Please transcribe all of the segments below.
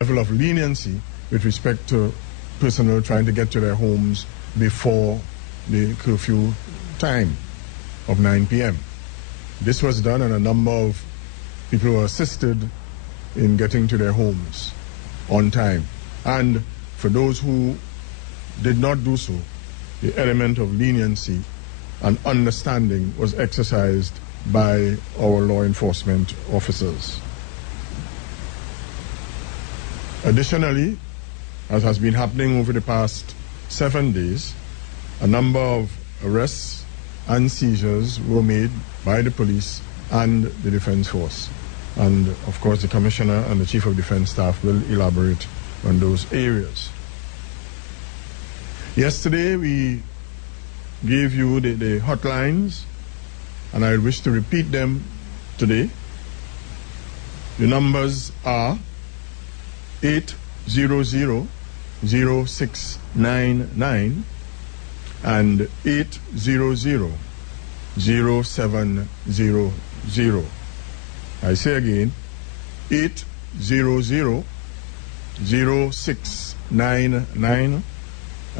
level of leniency with respect to personnel trying to get to their homes before the curfew time of 9 p.m. This was done, and a number of people were assisted in getting to their homes on time. And for those who did not do so, the element of leniency and understanding was exercised by our law enforcement officers. Additionally, as has been happening over the past 7 days, a number of arrests and seizures were made by the police and the Defense Force. And of course, the Commissioner and the Chief of Defense Staff will elaborate on those areas. Yesterday, we gave you the hotlines, and I wish to repeat them today. The numbers are 800-0699 and 800-0700. I say again, 800-0699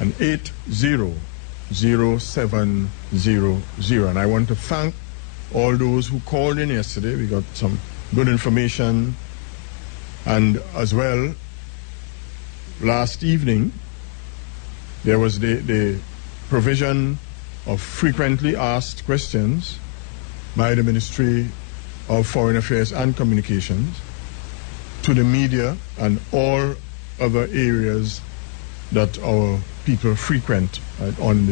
and 800-0700. And I want to thank all those who called in yesterday. We got some good information. And as well, last evening, there was the provision of frequently asked questions by the Ministry of Foreign Affairs and Communications to the media and all other areas that our people frequent on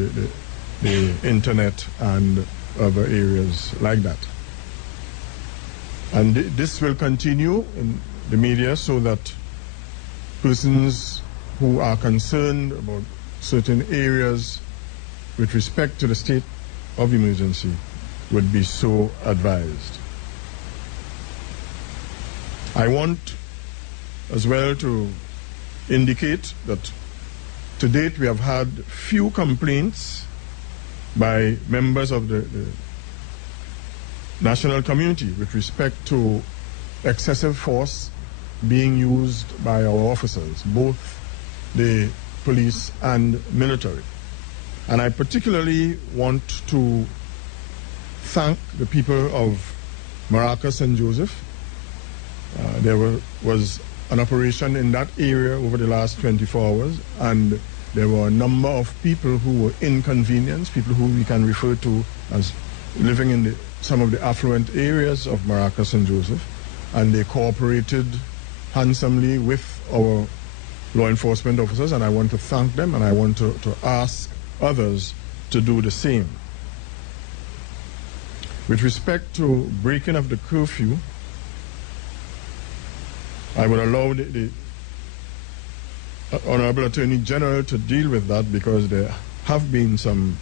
the internet and other areas like that. And this will continue in the media so that persons who are concerned about certain areas with respect to the state of emergency would be so advised. I want as well to indicate that to date we have had few complaints by members of the national community with respect to excessive force being used by our officers, both the police and military. And I particularly want to thank the people of Maracas and Joseph. There was an operation in that area over the last 24 hours, and there were a number of people who were inconvenienced, people who we can refer to as living in some of the affluent areas of Maracas and Joseph, and they cooperated handsomely with our law enforcement officers, and I want to thank them, and I want to ask others to do the same. With respect to breaking of the curfew, I would allow the Honorable Attorney General to deal with that, because there have been some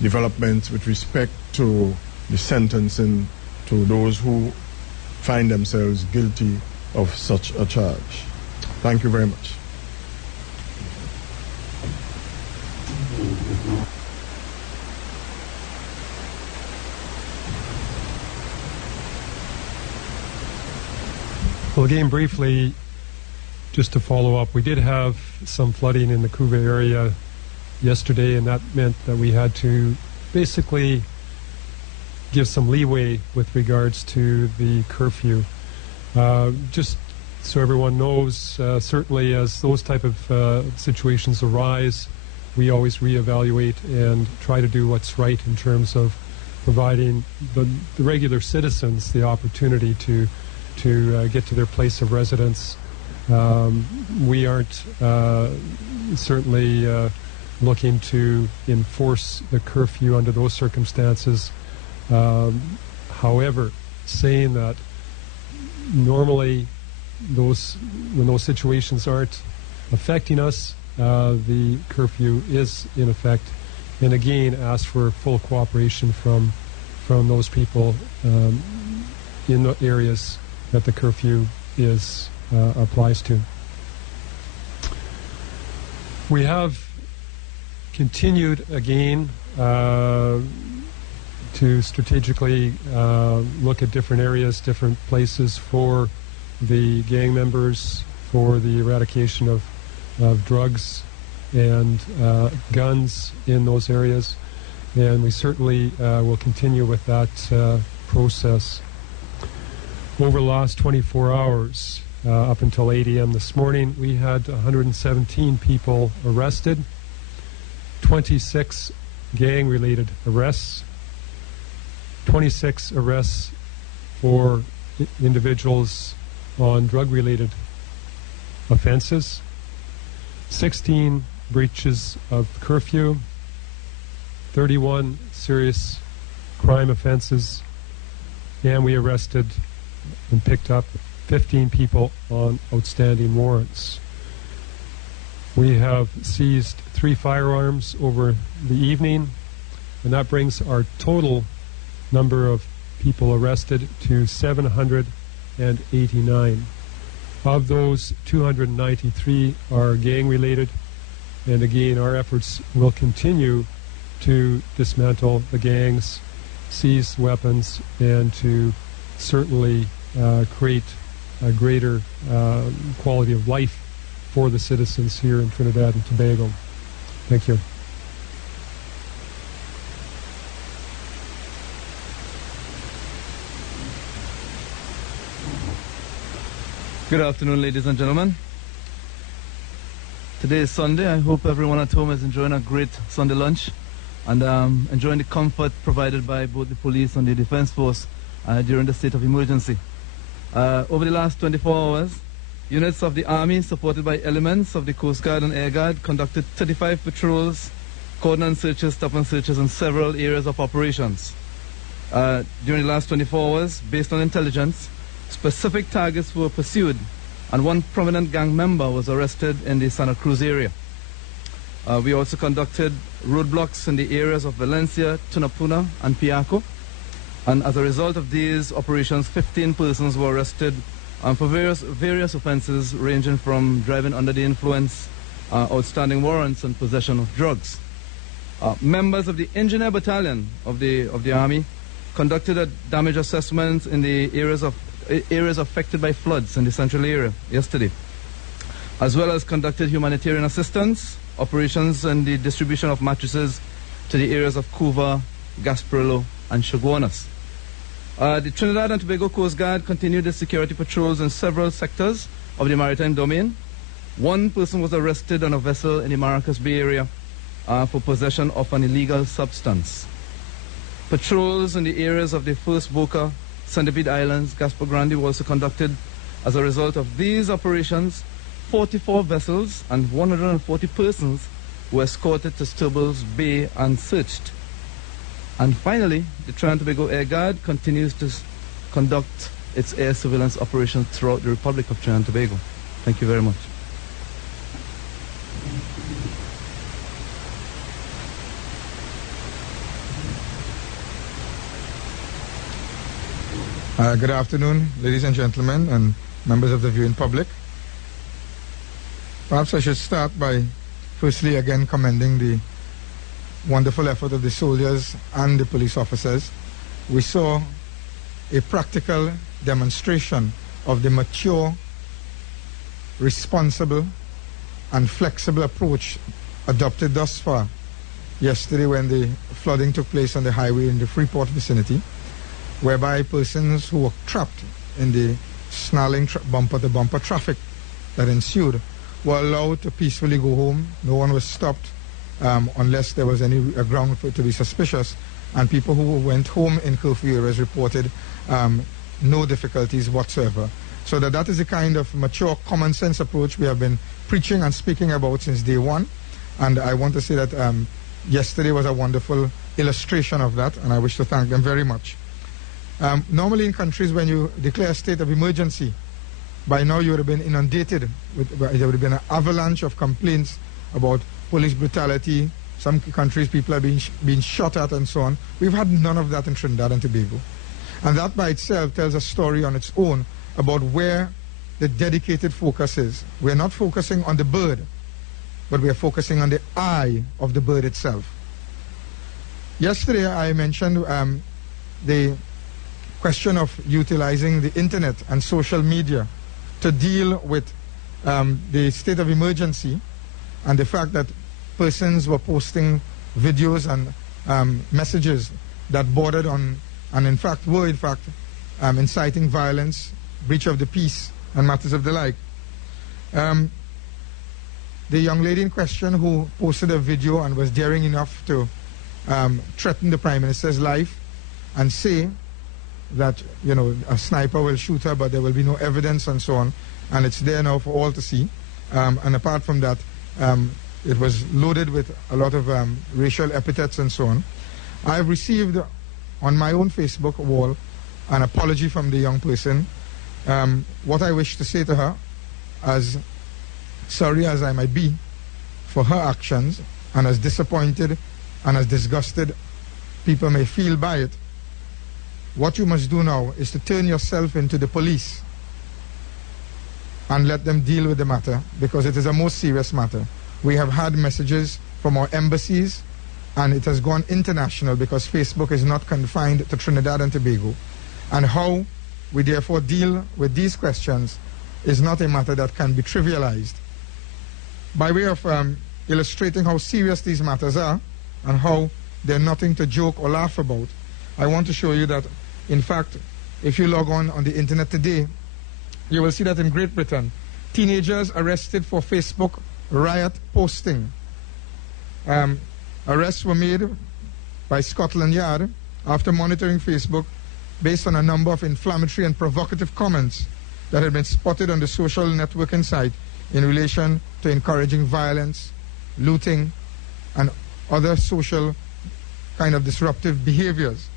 developments with respect to the sentencing to those who find themselves guilty of such a charge. Thank you very much. Well, again, briefly, just to follow up, we did have some flooding in the Couva area yesterday, and that meant that we had to basically give some leeway with regards to the curfew. Just so everyone knows, certainly as those type of situations arise, we always reevaluate and try to do what's right in terms of providing the regular citizens the opportunity to get to their place of residence. We aren't certainly looking to enforce the curfew under those circumstances. However, saying that normally when those situations aren't affecting us, the curfew is in effect, and again ask for full cooperation from those people in the areas that the curfew applies to. We have continued again to strategically look at different areas, different places for the gang members, for the eradication of drugs and guns in those areas. And we certainly will continue with that process. Over the last 24 hours, up until 8 a.m. this morning, we had 117 people arrested, 26 gang-related arrests, 26 arrests for individuals on drug-related offenses, 16 breaches of curfew, 31 serious crime offenses, and we arrested and picked up 15 people on outstanding warrants. We have seized 3 firearms over the evening, and that brings our total number of people arrested to 789. Of those, 293 are gang-related, and again, our efforts will continue to dismantle the gangs, seize weapons, and to certainly create a greater quality of life for the citizens here in Trinidad and Tobago. Thank you. Good afternoon, ladies and gentlemen. Today is Sunday. I hope everyone at home is enjoying a great Sunday lunch and enjoying the comfort provided by both the police and the defense force during the state of emergency. Over the last 24 hours, units of the Army, supported by elements of the Coast Guard and Air Guard, conducted 35 patrols, cordon searches, stop and searches in several areas of operations. During the last 24 hours, based on intelligence, specific targets were pursued, and one prominent gang member was arrested in the Santa Cruz area. We also conducted roadblocks in the areas of Valencia, Tunapuna, and Piaco. And as a result of these operations, 15 persons were arrested for various offenses ranging from driving under the influence, outstanding warrants, and possession of drugs. Members of the Engineer Battalion of the Army conducted a damage assessment in the areas affected by floods in the central area yesterday, as well as conducted humanitarian assistance operations and the distribution of mattresses to the areas of Cuva, Gasparillo, and Chaguanas. The Trinidad and Tobago Coast Guard continued its security patrols in several sectors of the maritime domain. One person was arrested on a vessel in the Maracas Bay area for possession of an illegal substance. Patrols in the areas of the First Boca, Centipede Islands, Gaspar Grande were also conducted. As a result of these operations, 44 vessels and 140 persons were escorted to Stubble's Bay and searched. And finally, the Trinidad and Tobago Air Guard continues to conduct its air surveillance operations throughout the Republic of Trinidad and Tobago. Thank you very much. Good afternoon, ladies and gentlemen, and members of the viewing public. Perhaps I should start by firstly again commending the wonderful effort of the soldiers and the police officers. We saw a practical demonstration of the mature, responsible, and flexible approach adopted thus far yesterday when the flooding took place on the highway in the Freeport vicinity, whereby persons who were trapped in the snarling bumper-to-bumper traffic that ensued were allowed to peacefully go home. No one was stopped unless there was any ground for it to be suspicious, and people who went home in curfew areas reported no difficulties whatsoever. So that is the kind of mature, common sense approach we have been preaching and speaking about since day one, and I want to say that yesterday was a wonderful illustration of that, and I wish to thank them very much. Normally in countries, when you declare a state of emergency, by now you would have been inundated there would have been an avalanche of complaints about police brutality. Some countries, people are being shot at and so on. We've had none of that in Trinidad and Tobago. And that by itself tells a story on its own about where the dedicated focus is. We're not focusing on the bird, but we're focusing on the eye of the bird itself. Yesterday I mentioned the question of utilizing the internet and social media to deal with the state of emergency and the fact that persons were posting videos and messages that bordered on, and in fact were inciting violence, breach of the peace, and matters of the like. The young lady in question who posted a video and was daring enough to threaten the Prime Minister's life and say that, you know, a sniper will shoot her, but there will be no evidence and so on, and it's there now for all to see. And apart from that, it was loaded with a lot of racial epithets and so on. I have received on my own Facebook wall an apology from the young person. What I wish to say to her, as sorry as I might be for her actions, and as disappointed and as disgusted people may feel by it, what you must do now is to turn yourself into the police and let them deal with the matter, because it is a most serious matter. We have had messages from our embassies, and it has gone international because Facebook is not confined to Trinidad and Tobago. And how we therefore deal with these questions is not a matter that can be trivialized. By way of illustrating how serious these matters are and how they're nothing to joke or laugh about, I want to show you that, in fact, if you log on the internet today, you will see that in Great Britain, teenagers arrested for Facebook riot posting. Arrests were made by Scotland Yard after monitoring Facebook based on a number of inflammatory and provocative comments that had been spotted on the social networking site in relation to encouraging violence, looting, and other social kind of disruptive behaviors.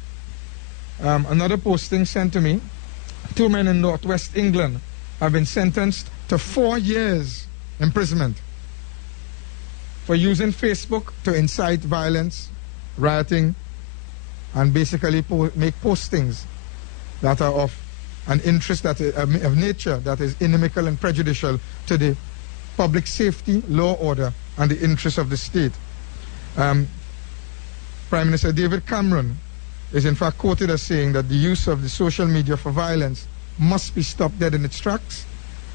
Another posting sent to me, 2 men in Northwest England have been sentenced to 4 years imprisonment for using Facebook to incite violence, rioting, and basically make postings that are of an interest that is, of nature that is inimical and prejudicial to the public safety, law, order, and the interests of the state. Prime Minister David Cameron is in fact quoted as saying that the use of the social media for violence must be stopped dead in its tracks,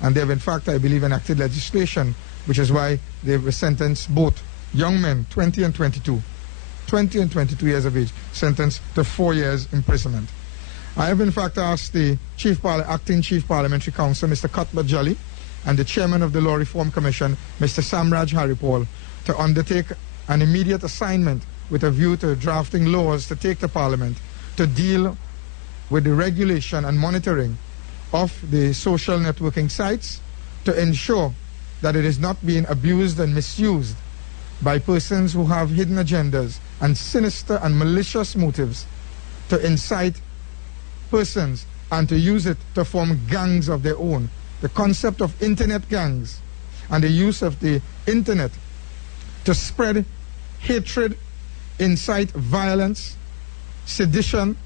and they have in fact, I believe, enacted legislation, which is why they have sentenced both young men, 20 and 22 years of age, sentenced to 4 years imprisonment. I have in fact asked the Acting Chief Parliamentary Counsel, Mr. Cuthbert Jolly, and the Chairman of the Law Reform Commission, Mr. Samraj Haripal, to undertake an immediate assignment with a view to drafting laws to take to Parliament to deal with the regulation and monitoring of the social networking sites to ensure that it is not being abused and misused by persons who have hidden agendas and sinister and malicious motives to incite persons and to use it to form gangs of their own. The concept of internet gangs and the use of the internet to spread hatred, incite violence, sedition,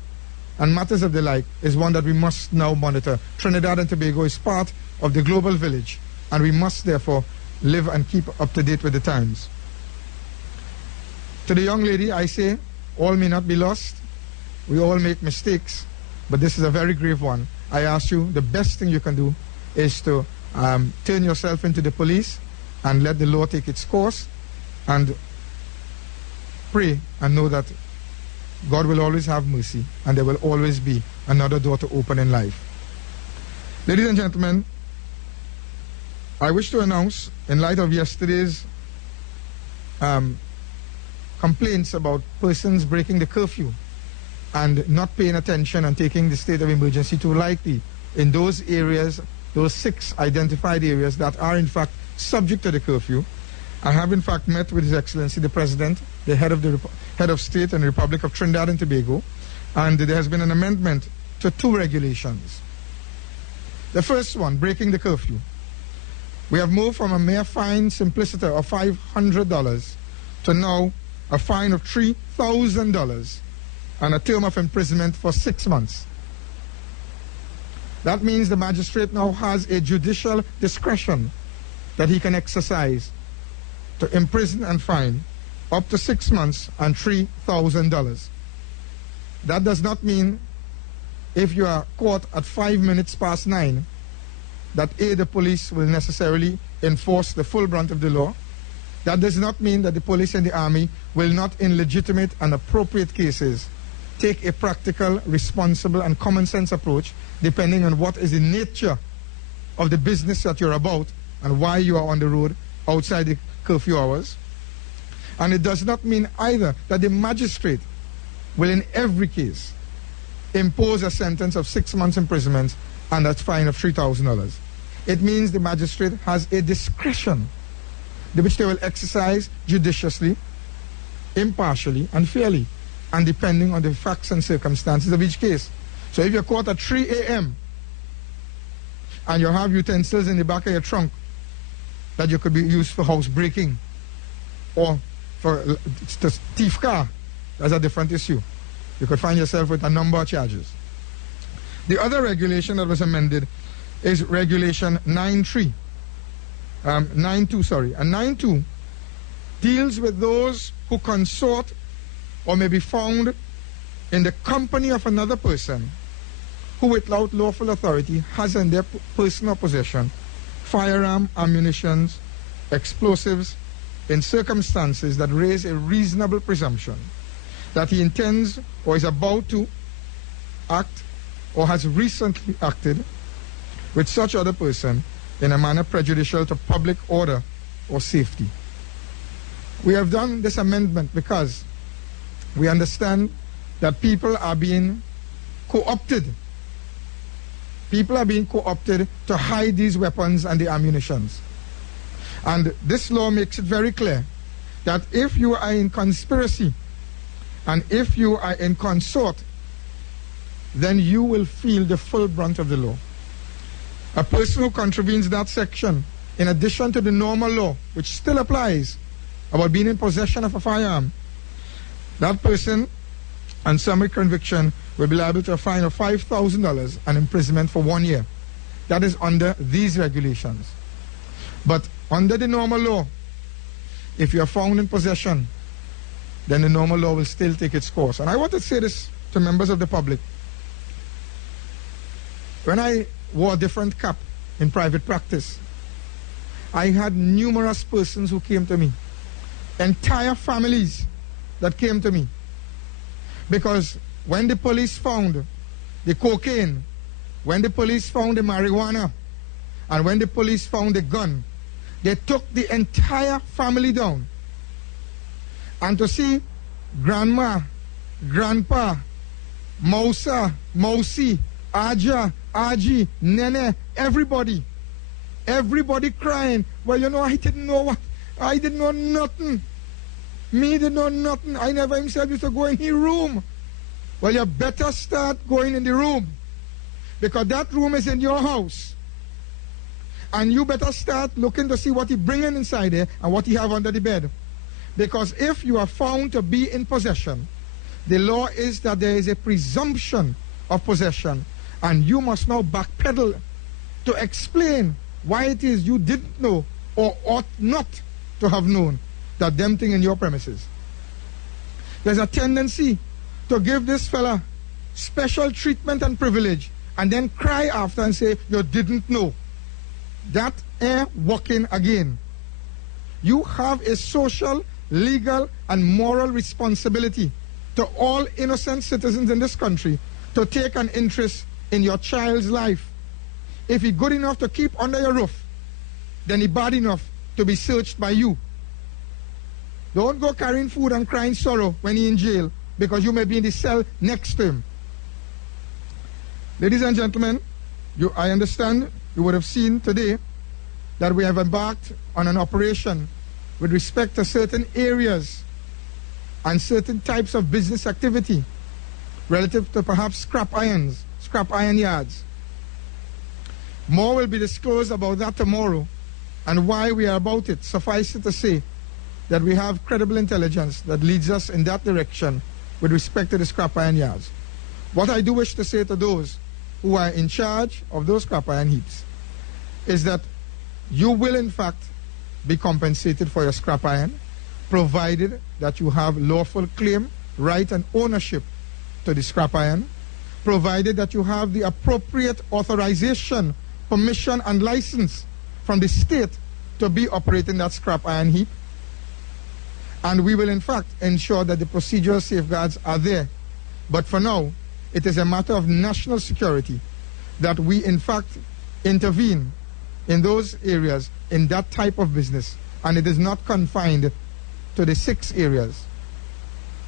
and matters of the like is one that we must now monitor. Trinidad and Tobago is part of the global village, and we must therefore live and keep up to date with the times. To the young lady, I say, all may not be lost. We all make mistakes, but this is a very grave one. I ask you, the best thing you can do is to turn yourself into the police and let the law take its course, and pray and know that God will always have mercy, and there will always be another door to open in life. Ladies and gentlemen, I wish to announce, in light of yesterday's complaints about persons breaking the curfew and not paying attention and taking the state of emergency too lightly in those areas, those 6 identified areas that are in fact subject to the curfew. I have in fact met with His Excellency the President, the head of state in the Republic of Trinidad and Tobago, and there has been an amendment to 2 regulations. The first one, breaking the curfew. We have moved from a mere fine simpliciter of $500 to now a fine of $3,000 and a term of imprisonment for 6 months. That means the magistrate now has a judicial discretion that he can exercise to imprison and fine up to 6 months and $3,000. That does not mean if you are caught at 9 minutes that the police will necessarily enforce the full brunt of the law. That does not mean that the police and the army will not, in legitimate and appropriate cases, take a practical, responsible, and common sense approach, depending on what is the nature of the business that you're about and why you are on the road outside the curfew hours. And it does not mean either that the magistrate will, in every case, impose a sentence of 6 months imprisonment and a fine of $3,000. It means the magistrate has a discretion which they will exercise judiciously, impartially, and fairly, and depending on the facts and circumstances of each case. So if you're caught at 3 a.m. and you have utensils in the back of your trunk that you could be used for house breaking or for thief car, that's a different issue. You could find yourself with a number of charges. The other regulation that was amended is Regulation 9.2, and 9.2 deals with those who consort or may be found in the company of another person who without lawful authority has in their personal possession firearm, ammunition, explosives in circumstances that raise a reasonable presumption that he intends or is about to act or has recently acted with such other person in a manner prejudicial to public order or safety. We have done this amendment because we understand that people are being co-opted. People are being co-opted to hide these weapons and the ammunitions. And this law makes it very clear that if you are in conspiracy and if you are in consort, then you will feel the full brunt of the law. A person who contravenes that section, in addition to the normal law, which still applies about being in possession of a firearm, that person, on summary conviction, will be liable to a fine of $5,000 and imprisonment for 1 year. That is under these regulations. But under the normal law, if you are found in possession, then the normal law will still take its course. And I want to say this to members of the public. When I wore a different cap in private practice, I had numerous persons who came to me, entire families that came to me, because when the police found the cocaine, when the police found the marijuana, and when the police found the gun, they took the entire family down. And to see grandma, grandpa, Mousa, Mousi, Aja, Aji, Nene, everybody crying. Well, you know, I didn't know nothing. Me didn't know nothing. I never himself used to go in his room. Well, you better start going in the room, because that room is in your house. And you better start looking to see what he bringing inside there and what he have under the bed. Because if you are found to be in possession, the law is that there is a presumption of possession, and you must now backpedal to explain why it is you didn't know or ought not to have known that them thing in your premises. There's a tendency to give this fella special treatment and privilege and then cry after and say, you didn't know. That ain't working again. You have a social, legal, and moral responsibility to all innocent citizens in this country to take an interest in your child's life. If he's good enough to keep under your roof, then he's bad enough to be searched by you. Don't go carrying food and crying sorrow when he's in jail, because you may be in the cell next to him. Ladies and gentlemen, I understand you would have seen today that we have embarked on an operation with respect to certain areas and certain types of business activity relative to perhaps scrap iron yards. More will be disclosed about that tomorrow and why we are about it. Suffice it to say that we have credible intelligence that leads us in that direction with respect to the scrap iron yards. What I do wish to say to those who are in charge of those scrap iron heaps is that you will in fact be compensated for your scrap iron, provided that you have lawful claim, right, and ownership to the scrap iron, provided that you have the appropriate authorization permission and license from the state to be operating that scrap iron heap. And we will in fact ensure that the procedural safeguards are there. But for now, it is a matter of national security that we in fact intervene in those areas in that type of business. And it is not confined to the 6 areas.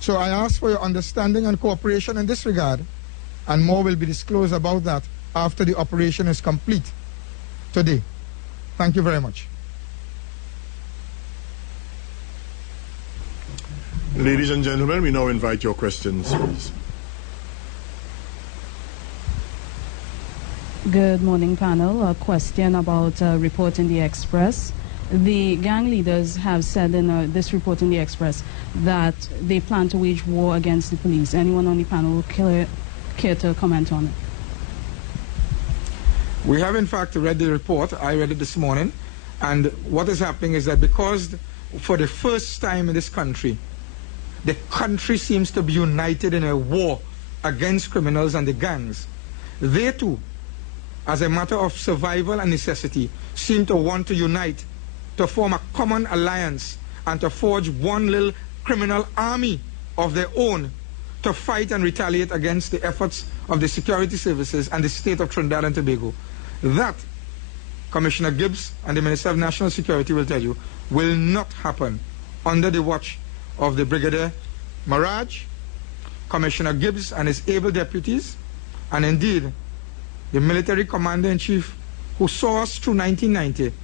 So I ask for your understanding and cooperation in this regard, and more will be disclosed about that after the operation is complete today. Thank you very much. Ladies and gentlemen, we now invite your questions, please. Good morning, panel. A question about a report in the Express. The gang leaders have said in this report in the Express that they plan to wage war against the police. Anyone on the panel care to comment on it? We have in fact read the report. I read it this morning. And what is happening is that because for the first time in this country, the country seems to be united in a war against criminals and the gangs, they too, as a matter of survival and necessity, seem to want to unite, to form a common alliance and to forge one little criminal army of their own to fight and retaliate against the efforts of the security services and the state of Trinidad and Tobago. That, Commissioner Gibbs and the Minister of National Security will tell you, will not happen under the watch of the Brigadier Maraj, Commissioner Gibbs and his able deputies, and indeed the military commander-in-chief who saw us through 1990,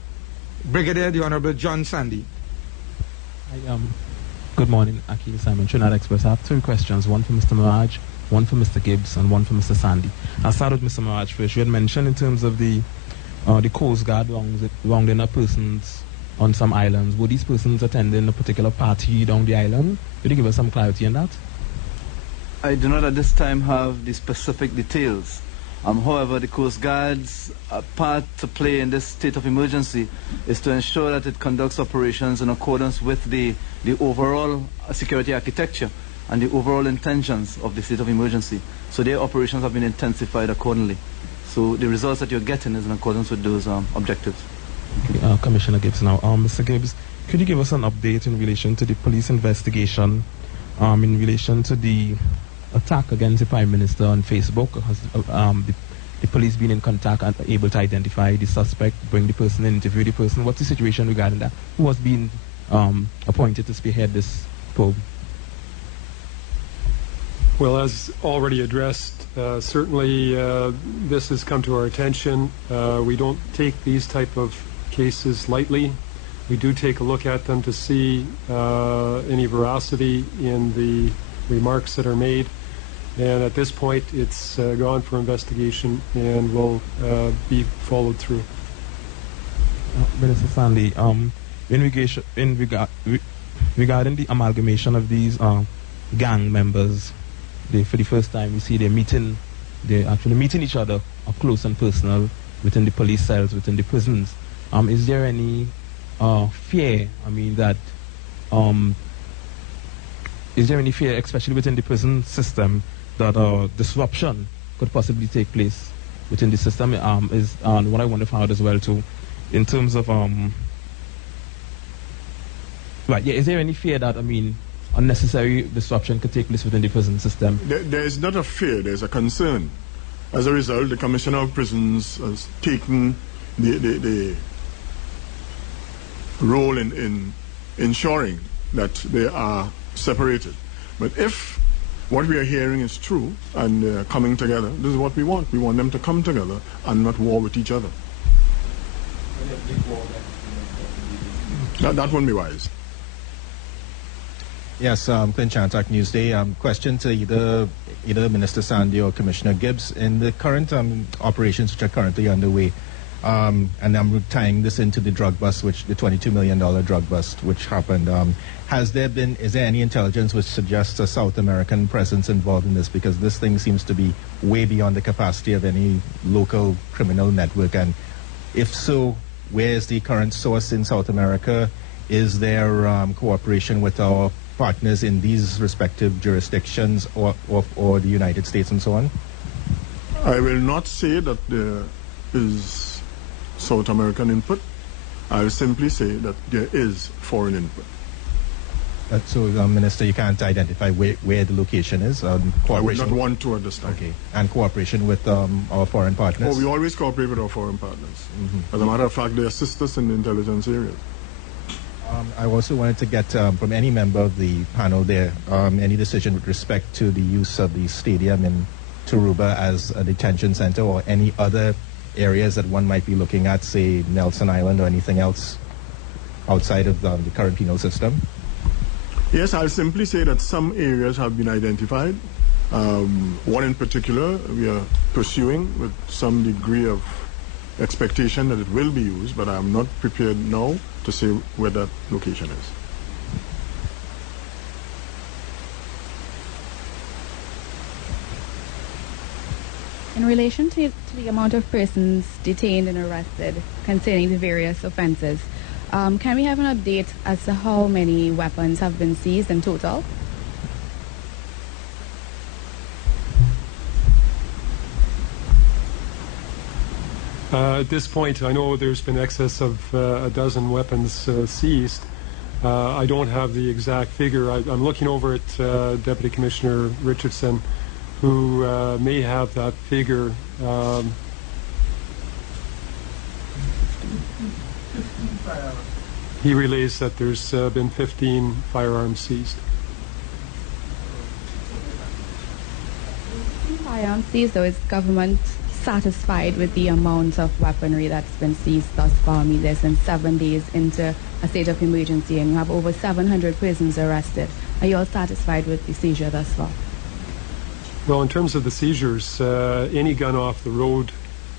Brigadier the Honorable John Sandy. Good morning, Akil Simon, Trinidad Express. I have 2 questions, one for Mr. Maraj, one for Mr. Gibbs, and one for Mr. Sandy. I'll start with Mr. Maraj first. You had mentioned in terms of the Coast Guard wronged in persons on some islands. Were these persons attending a particular party down the island? Could you give us some clarity on that? I do not at this time have the specific details. However, the Coast Guard's part to play in this state of emergency is to ensure that it conducts operations in accordance with the overall security architecture and the overall intentions of the state of emergency. So their operations have been intensified accordingly. So the results that you're getting is in accordance with those objectives. Okay, Commissioner Gibbs now. Mr. Gibbs, could you give us an update in relation to the police investigation in relation to the attack against the Prime Minister on Facebook? Has the police been in contact and able to identify the suspect, bring the person in, interview the person? What's the situation regarding that? Who was being appointed to spearhead this probe? Well, as already addressed, certainly this has come to our attention. We don't take these type of cases lightly. We do take a look at them to see any veracity in the remarks that are made. And at this point, it's gone for investigation and will be followed through. Minister Sandy, regarding the amalgamation of these gang members, for the first time we see they're actually meeting each other up close and personal within the police cells, within the prisons. Is there any fear, is there any fear, especially within the prison system, that disruption could possibly take place within the system? Is what I want to find out as well too, in terms of is there any fear that unnecessary disruption could take place within the prison system? There is not a fear, there's a concern. As a result, the Commissioner of Prisons has taken the role in ensuring that they are separated. But if what we are hearing is true and coming together, this is what we want. We want them to come together and not war with each other. That won't be wise. Yes, Clint Chantak, Newsday. Question to either Minister Sandy or Commissioner Gibbs. In the current operations which are currently underway, and I'm tying this into the drug bust, the $22 million drug bust which happened, is there any intelligence which suggests a South American presence involved in this? Because this thing seems to be way beyond the capacity of any local criminal network. And if so, where is the current source in South America? Is there cooperation with our partners in these respective jurisdictions or the United States and so on? I will not say that there is South American input. I'll simply say that there is foreign input. So, Minister, you can't identify where the location is? I would Cooperation. not want to at this time. Okay. And cooperation with our foreign partners? Oh, we always cooperate with our foreign partners. As a matter of fact, they assist us in the intelligence area. I also wanted to get from any member of the panel there any decision with respect to the use of the stadium in Turuba as a detention center or any other areas that one might be looking at, say Nelson Island or anything else outside of the current penal system? Yes, I'll simply say that some areas have been identified. One in particular we are pursuing with some degree of expectation that it will be used, but I'm not prepared now to say where that location is. In relation to the amount of persons detained and arrested concerning the various offences, can we have an update as to how many weapons have been seized in total? At this point, I know there's been excess of a dozen weapons seized. I don't have the exact figure. I'm looking over at Deputy Commissioner Richardson, who may have that figure. He relays that there's been 15 firearms seized. Firearms seized, though, is government satisfied with the amount of weaponry that's been seized thus far? I mean, there's been 7 days into a state of emergency and you have over 700 persons arrested. Are you all satisfied with the seizure thus far? Well, in terms of the seizures, any gun off the road,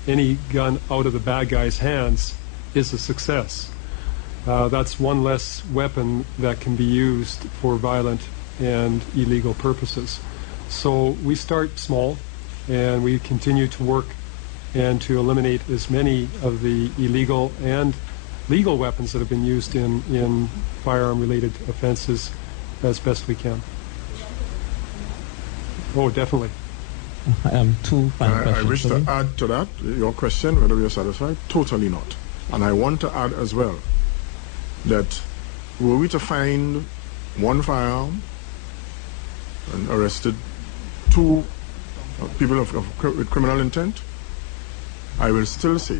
any gun out of the bad guy's hands is a success. That's one less weapon that can be used for violent and illegal purposes. So we start small and we continue to work and to eliminate as many of the illegal and legal weapons that have been used in firearm-related offenses as best we can. Oh, definitely. Two final questions. I wish to add to that, your question, whether we are satisfied, totally not. And I want to add as well that were we to find one firearm and arrested 2 people with criminal intent, I will still say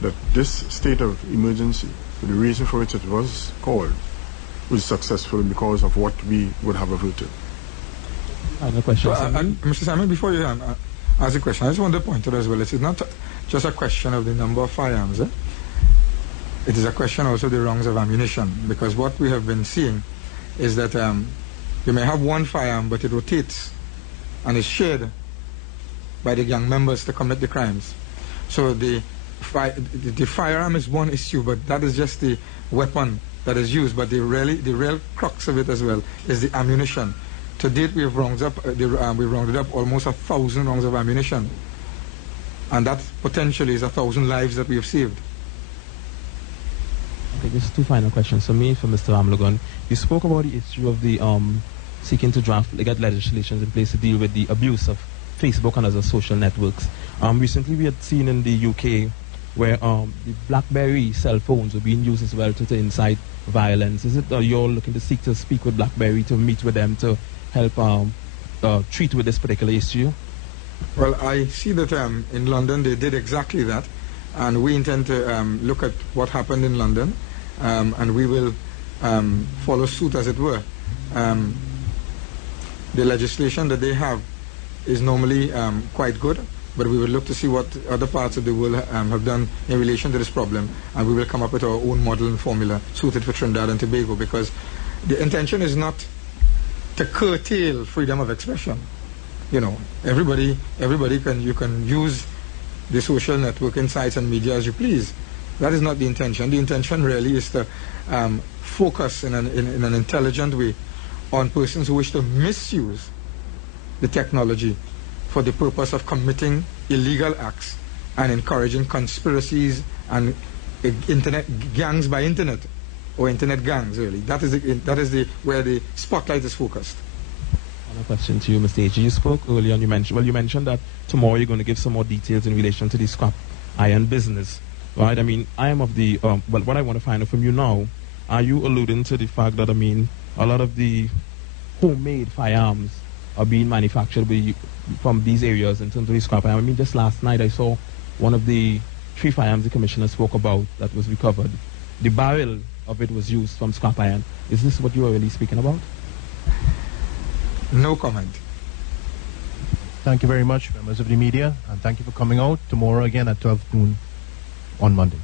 that this state of emergency, the reason for which it was called, was successful because of what we would have averted. Final question. Mr. Simon, before you ask a question, I just want to point out as well, it is not just a question of the number of firearms. It is a question also of the rounds of ammunition, because what we have been seeing is that you may have one firearm, but it rotates and is shared by the gang members to commit the crimes. So the firearm is one issue, but that is just the weapon that is used. But the real crux of it as well is the ammunition. To date, we've rounded up almost 1,000 rounds of ammunition, and that potentially is 1,000 lives that we have saved. Okay, just 2 final questions for me, for Mr. Amlogon. You spoke about the issue of the seeking to get legislation in place to deal with the abuse of Facebook and other social networks. Recently, we had seen in the UK where the BlackBerry cell phones were being used as well to incite violence. Is it you're looking to seek to speak with BlackBerry, to meet with them, to help treat with this particular issue? Well, I see that in London they did exactly that, and we intend to look at what happened in London, and we will follow suit, as it were. The legislation that they have is normally quite good, but we will look to see what other parts of the world have done in relation to this problem, and we will come up with our own model and formula suited for Trinidad and Tobago, because the intention is not to curtail freedom of expression. You know, everybody you can use the social networking sites and media as you please. That is not the intention. The intention really is to focus in an intelligent way on persons who wish to misuse the technology for the purpose of committing illegal acts and encouraging conspiracies and internet gangs by internet, or internet gangs, really. That is where the spotlight is focused. Another question to you, Mr. H. You spoke earlier and you mentioned that tomorrow you're going to give some more details in relation to the scrap iron business. right? I mean, I am of the, well, what I want to find out from you now, are you alluding to the fact that, I mean, a lot of the homemade firearms are being manufactured from these areas in terms of the scrap iron? I mean, just last night I saw one of the 3 firearms the commissioner spoke about that was recovered. The barrel of it was used from scrap iron. Is this what you are really speaking about? No comment. Thank you very much, members of the media, and thank you for coming out tomorrow again at 12 noon on Monday.